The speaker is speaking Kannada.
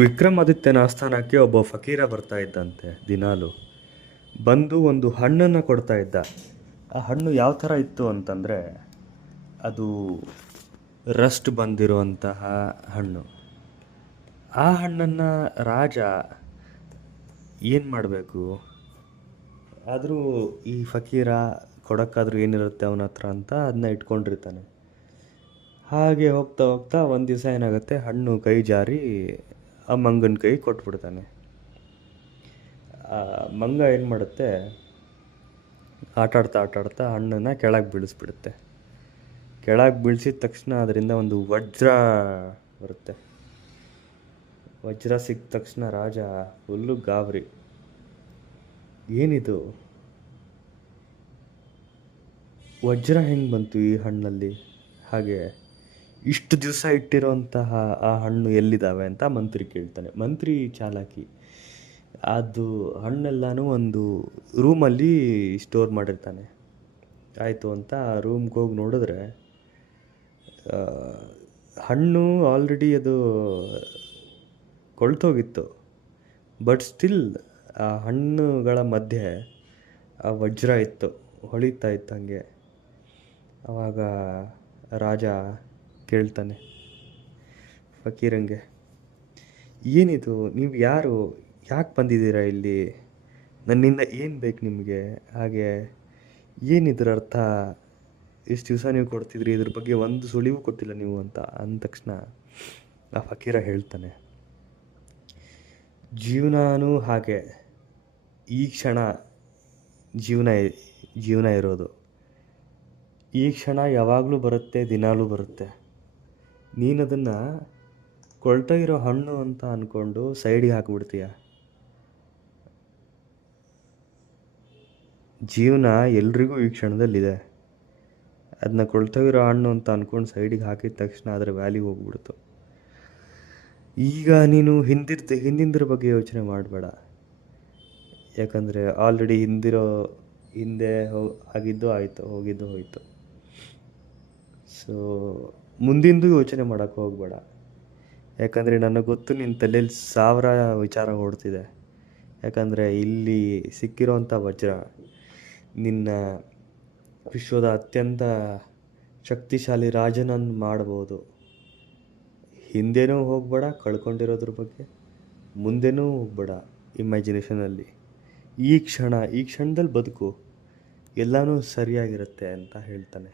ವಿಕ್ರಮಾದಿತ್ಯನ ಆಸ್ಥಾನಕ್ಕೆ ಒಬ್ಬ ಫಕೀರ ಬರ್ತಾ ಇದ್ದಂತೆ ದಿನಾಲು. ಬಂದು ಒಂದು ಹಣ್ಣನ್ನು ಕೊಡ್ತಾ ಇದ್ದ. ಆ ಹಣ್ಣು ಯಾವ ಥರ ಇತ್ತು ಅಂತಂದರೆ, ಅದು ರಸ್ಟ್ ಬಂದಿರುವಂತಹ ಹಣ್ಣು. ಆ ಹಣ್ಣನ್ನು ರಾಜ ಏನು ಮಾಡಬೇಕು, ಆದರೂ ಈ ಫಕೀರ ಕೊಡೋಕ್ಕಾದ್ರೂ ಏನಿರುತ್ತೆ ಅವನ ಹತ್ರ ಅಂತ ಅದನ್ನ ಇಟ್ಕೊಂಡಿರ್ತಾನೆ. ಹಾಗೆ ಹೋಗ್ತಾ ಹೋಗ್ತಾ ಒಂದು ದಿವಸ ಏನಾಗುತ್ತೆ, ಹಣ್ಣು ಕೈ ಜಾರಿ ಆ ಮಂಗನ ಕೈ ಕೊಟ್ಬಿಡ್ತಾನೆ. ಆ ಮಂಗ ಏನು ಮಾಡುತ್ತೆ, ಆಟಾಡ್ತಾ ಹಣ್ಣನ್ನು ಕೆಳಗೆ ಬೀಳಿಸ್ಬಿಡುತ್ತೆ. ಕೆಳಗೆ ಬೀಳಿಸಿದ ತಕ್ಷಣ ಅದರಿಂದ ಒಂದು ವಜ್ರ ಬರುತ್ತೆ. ವಜ್ರ ಸಿಕ್ಕ ತಕ್ಷಣ ರಾಜ ಫುಲ್ಲು ಗಾಬರಿ. ಏನಿದು, ವಜ್ರ ಹೆಂಗೆ ಬಂತು ಈ ಹಣ್ಣಲ್ಲಿ? ಹಾಗೆ ಇಷ್ಟು ದಿವಸ ಇಟ್ಟಿರೋಂತಹ ಆ ಹಣ್ಣು ಎಲ್ಲಿದ್ದಾವೆ ಅಂತ ಮಂತ್ರಿ ಕೇಳ್ತಾನೆ. ಮಂತ್ರಿ ಚಾಲಾಕಿ. ಅದು ಹಣ್ಣೆಲ್ಲನೂ ಒಂದು ರೂಮಲ್ಲಿ ಸ್ಟೋರ್ ಮಾಡಿರ್ತಾನೆ. ಆಯಿತು ಅಂತ ಆ ರೂಮ್ಗೆ ಹೋಗಿ ನೋಡಿದ್ರೆ, ಹಣ್ಣು ಆಲ್ರೆಡಿ ಅದು ಕೊಳ್ತೋಗಿತ್ತು. ಬಟ್ ಸ್ಟಿಲ್ ಆ ಹಣ್ಣುಗಳ ಮಧ್ಯೆ ಆ ವಜ್ರ ಇತ್ತು, ಹೊಳಿತಾ ಇತ್ತು ಹಂಗೆ. ಆವಾಗ ರಾಜ ಕೇಳ್ತಾನೆ ಫಕೀರಂಗೆ, ಏನಿದು, ನೀವು ಯಾರು, ಯಾಕೆ ಬಂದಿದ್ದೀರಾ ಇಲ್ಲಿ, ನನ್ನಿಂದ ಏನು ಬೇಕು ನಿಮಗೆ, ಹಾಗೆ ಏನಿದ್ರ ಅರ್ಥ, ಇಷ್ಟು ದಿವಸ ನೀವು ಕೊಡ್ತಿದ್ರಿ, ಇದ್ರ ಬಗ್ಗೆ ಒಂದು ಸುಳಿವು ಕೊಟ್ಟಿಲ್ಲ ನೀವು ಅಂತ ಅಂದ ತಕ್ಷಣ ಆ ಫಕೀರ ಹೇಳ್ತಾನೆ, ಜೀವನನೂ ಹಾಗೆ, ಈ ಕ್ಷಣ ಜೀವನ ಇರೋದು. ಈ ಕ್ಷಣ ಯಾವಾಗಲೂ ಬರುತ್ತೆ, ದಿನಾಲೂ ಬರುತ್ತೆ. ನೀನದನ್ನು ಕೊಳ್ತೋಗಿರೋ ಹಣ್ಣು ಅಂತ ಅಂದ್ಕೊಂಡು ಸೈಡಿಗೆ ಹಾಕಿಬಿಡ್ತೀಯ. ಜೀವನ ಎಲ್ರಿಗೂ ಈ ಕ್ಷಣದಲ್ಲಿದೆ. ಅದನ್ನ ಕೊಳ್ತೋಗಿರೋ ಹಣ್ಣು ಅಂತ ಅಂದ್ಕೊಂಡು ಸೈಡಿಗೆ ಹಾಕಿದ ತಕ್ಷಣ ಅದರ ವ್ಯಾಲ್ಯೂ ಹೋಗ್ಬಿಡ್ತು. ಈಗ ನೀನು ಹಿಂದಿಂದ್ರ ಬಗ್ಗೆ ಯೋಚನೆ ಮಾಡಬೇಡ. ಯಾಕಂದರೆ ಆಲ್ರೆಡಿ ಹಿಂದೆ ಆಗಿದ್ದು ಆಯಿತು, ಹೋಗಿದ್ದು ಹೋಯಿತು. ಸೊ ಮುಂದಿಂದು ಯೋಚನೆ ಮಾಡೋಕ್ಕೆ ಹೋಗಬೇಡ. ಯಾಕಂದರೆ ನನಗೆ ಗೊತ್ತು, ನಿನ್ನ ತಲೆಯಲ್ಲಿ 1000 ವಿಚಾರ ಓಡ್ತಿದೆ. ಯಾಕಂದರೆ ಇಲ್ಲಿ ಸಿಕ್ಕಿರೋಂಥ ವಜ್ರ ನಿನ್ನ ವಿಶ್ವದ ಅತ್ಯಂತ ಶಕ್ತಿಶಾಲಿ ರಾಜನನ್ನು ಮಾಡ್ಬೋದು. ಹಿಂದೆನೂ ಹೋಗಬೇಡ ಕಳ್ಕೊಂಡಿರೋದ್ರ ಬಗ್ಗೆ, ಮುಂದೆನೂ ಹೋಗಬೇಡ ಇಮ್ಯಾಜಿನೇಷನಲ್ಲಿ. ಈ ಕ್ಷಣದಲ್ಲಿ ಬದುಕು, ಎಲ್ಲನೂ ಸರಿಯಾಗಿರುತ್ತೆ ಅಂತ ಹೇಳ್ತಾನೆ.